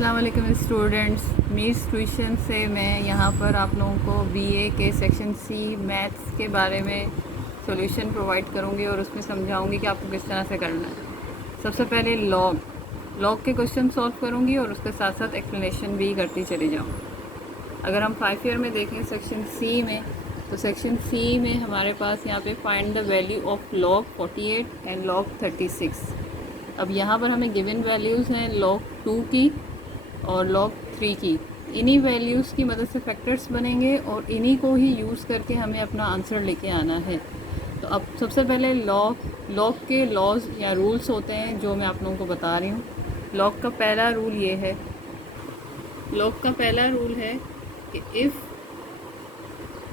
अस्सलाम वालेकुम स्टूडेंट्स, मीस ट्यूशन से मैं यहाँ पर आप लोगों को बीए के सेक्शन सी मैथ्स के बारे में सॉल्यूशन प्रोवाइड करूँगी और उसमें समझाऊँगी कि आपको किस तरह से करना है। सबसे पहले लॉग के क्वेश्चन सॉल्व करूँगी और उसके साथ साथ एक्सप्लेनेशन भी करती चली जाऊँगी। अगर हम 5 ईयर में देखें सेक्शन सी में, तो सेक्शन सी में हमारे पास यहाँ पे find the value of log 48 and log 36। अब यहाँ पर हमें गिवन वैल्यूज़ हैं लॉग 2 की और लॉग 3 की। इन्हीं वैल्यूज़ की मदद से फैक्टर्स बनेंगे और इन्हीं को ही यूज़ करके हमें अपना आंसर लेके आना है। तो अब सबसे पहले लॉग के लॉज या रूल्स होते हैं जो मैं आप लोगों को बता रही हूँ। लॉग का पहला रूल ये है, लॉग का पहला रूल है कि इफ़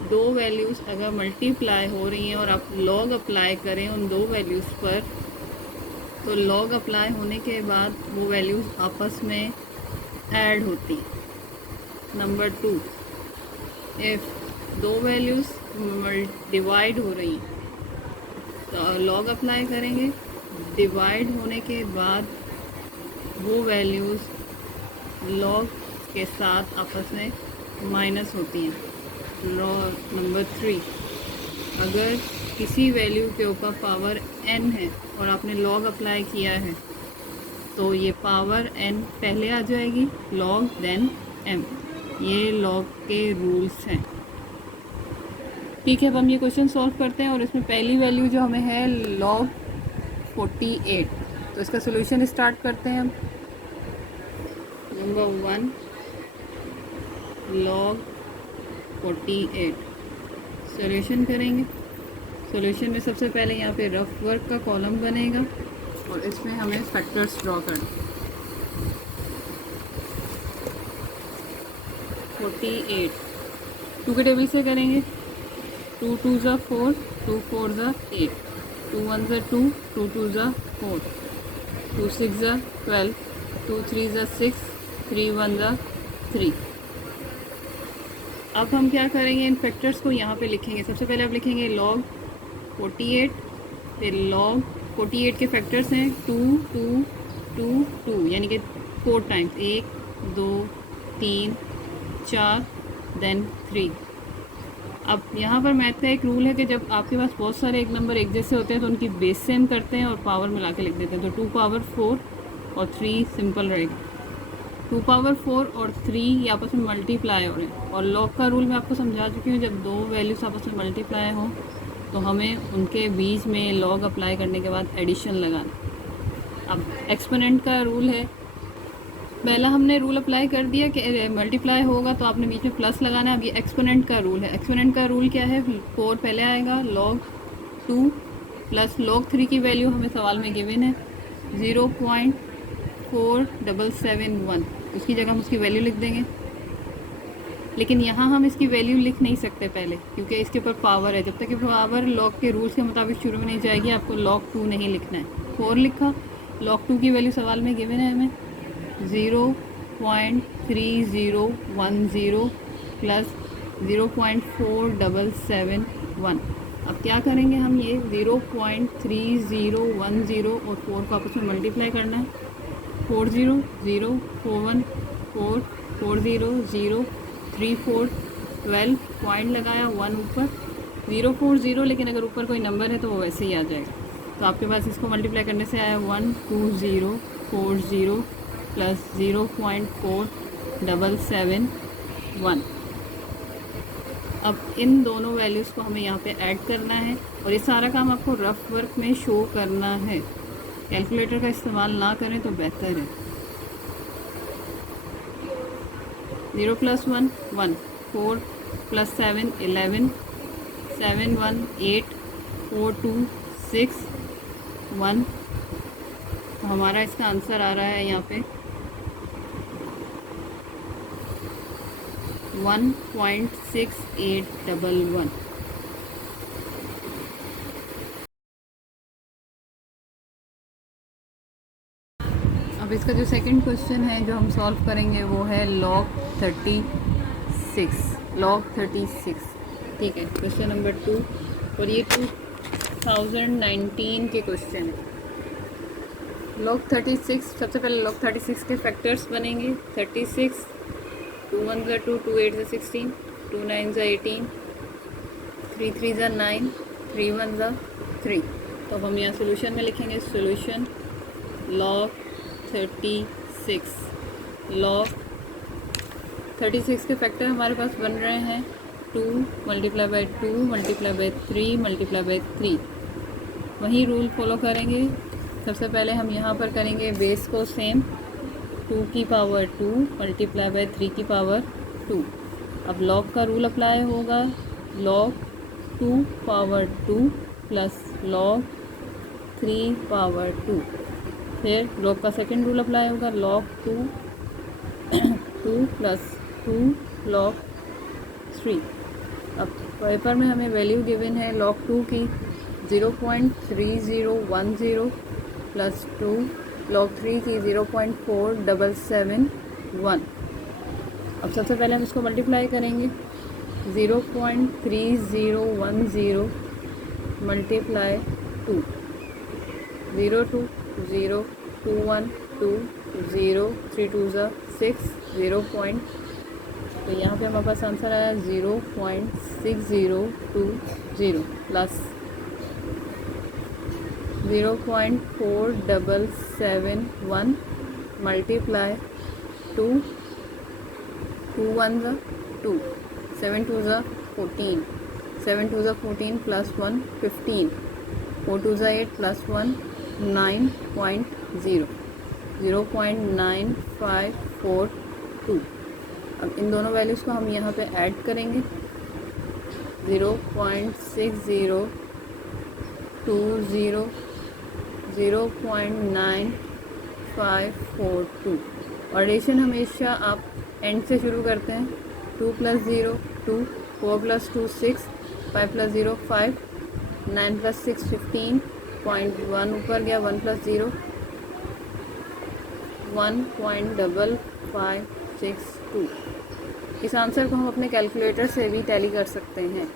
दो वैल्यूज़ अगर मल्टीप्लाई हो रही हैं और आप लॉग अप्लाई करें उन दो वैल्यूज़ पर, तो लॉग अप्लाई होने के बाद वो वैल्यूज़ आपस में ऐड होती हैं। नंबर 2, इफ़ दो वैल्यूज़ डिवाइड हो रही हैं तो लॉग अप्लाई करेंगे, डिवाइड होने के बाद वो वैल्यूज़ लॉग के साथ आपस में माइनस होती हैं। लॉग नंबर 3, अगर किसी वैल्यू के ऊपर पावर n है और आपने लॉग अप्लाई किया है तो ये पावर n पहले आ जाएगी, log देन m। ये लॉग के रूल्स हैं। ठीक है, अब हम ये क्वेश्चन सॉल्व करते हैं और इसमें पहली वैल्यू जो हमें है log 48, तो इसका सॉल्यूशन स्टार्ट करते हैं हम। नंबर 1 log 48 सॉल्यूशन करेंगे। सॉल्यूशन में सबसे पहले यहाँ पे रफ वर्क का कॉलम बनेगा और इसमें हमें फैक्टर्स ड्रॉ करना। 48 2 के टेबल से करेंगे। 2 2 ज़ा 4, 2 4 ज़ा 8, 2 1 ज़ा 2, 2 2 ज़ा 4, 2 6 ज़ा 12, 2 3 ज़ा 6, 3 1 ज़ा 3। अब हम क्या करेंगे, इन फैक्टर्स को यहाँ पे लिखेंगे। सबसे पहले आप लिखेंगे log 48, फिर log 48 के फैक्टर्स हैं 2 2 2 2, यानी कि 4 टाइम्स, 1 2 3 4 देन 3। अब यहाँ पर मैथ का एक रूल है कि जब आपके पास बहुत सारे एक नंबर एक जैसे होते हैं तो उनकी बेस सेम करते हैं और पावर मिला के लिख देते हैं। तो 2 पावर 4 और 3 सिंपल रहेगा। 2 पावर 4 और 3 ये आपस में मल्टीप्लाई हो रहे हैं। और लॉग का रूल मैं आपको समझा चुकी हूँ, जब दो वैल्यूज़ आपस में मल्टीप्लाई हों तो हमें उनके बीच में लॉग अप्लाई करने के बाद एडिशन लगाना। अब एक्सपोनेंट का रूल है, पहला हमने रूल अप्लाई कर दिया कि मल्टीप्लाई होगा तो आपने बीच में प्लस लगाना है। अब ये एक्सपोनेंट का रूल है। एक्सपोनेंट का रूल क्या है, 4 पहले आएगा, log 2 प्लस log 3 की वैल्यू हमें सवाल में गिवन है 0.4771, उसकी जगह हम उसकी वैल्यू लिख देंगे। लेकिन यहाँ हम इसकी वैल्यू लिख नहीं सकते पहले, क्योंकि इसके ऊपर पावर है। जब तक कि पावर लॉग के रूल्स के मुताबिक शुरू में नहीं जाएगी आपको log 2 नहीं लिखना है। 4 लिखा, log 2 की वैल्यू सवाल में गिवन है हमें 0.3010 प्लस 0.4771। अब क्या करेंगे हम, ये 0.3010 और 4 को आपस में मल्टीप्लाई करना है। 4 0 0 4 1 4 4 0 0 3 4 12, पॉइंट लगाया 1 ऊपर 040, लेकिन अगर ऊपर कोई नंबर है तो वो वैसे ही आ जाएगा। तो आपके पास इसको मल्टीप्लाई करने से आया 12040 प्लस 0.4771। अब इन दोनों वैल्यूज़ को हमें यहाँ पे ऐड करना है और ये सारा काम आपको रफ वर्क में शो करना है। कैलकुलेटर का इस्तेमाल ना करें तो बेहतर है। 0 + 1 1, 4 + 7 11, 7 1 8, 4 2 6 1। तो हमारा इसका आंसर आ रहा है यहाँ पे 1.6811। अब इसका जो सेकंड क्वेश्चन है जो हम सॉल्व करेंगे वो है log 36। ठीक है, क्वेश्चन नंबर 2 और ये 2019 के क्वेश्चन है। log 36, सबसे पहले log 36 के फैक्टर्स बनेंगे। 36, 2 1 ज़ा 2, 2 8 ज़ा 16, 2 9 ज़ा 18, 3 3 ज़ा 9, 3 1 ज़ा 3। तो अब हम यहाँ सोल्यूशन में लिखेंगे सोल्यूशन log 36। log 36 के फैक्टर हमारे पास बन रहे हैं 2 multiply by 2 multiply by 3 multiply by 3। वही रूल फॉलो करेंगे। सबसे पहले हम यहाँ पर करेंगे बेस को सेम, 2 की पावर 2 मल्टीप्लाई बाई 3 की पावर 2। अब लॉग का रूल अप्लाई होगा, log 2 power 2 plus log 3 power 2। फिर लॉग का सेकेंड रूल अप्लाई होगा, लॉग 2 प्लस 2 लॉग 3। अब पेपर में हमें वैल्यू गिवन है लॉग 2 की 0.3010 प्लस 2 लॉग 3 की 0.4771। अब सबसे पहले हम इसको मल्टीप्लाई करेंगे, 0.3010 मल्टीप्लाई 2, 0 2 0 2 1 2 0 3 2 ज़ा 6 0. तो यहाँ पे हमारे पास आंसर आया 0.6020 प्लस 0.4771 मल्टीप्लाई 2, 2 1 ज़ा 2, 7 2 ज़ा 14, 7 2 ज़ा 14 प्लस 1 15, 4 2 ज़ा 8 प्लस 1 9.0, 0.9542। अब इन दोनों वैल्यूज़ को हम यहाँ पे ऐड करेंगे, 0.6020 0.9542। और एडिशन हमेशा आप एंड से शुरू करते हैं। 2 + 0 2, 4 + 2 6, 5 + 0 5, 9 + 6 15, 0.1 ऊपर गया, 1 + 0 1.5562। इस आंसर को हम अपने कैलकुलेटर से भी टैली कर सकते हैं।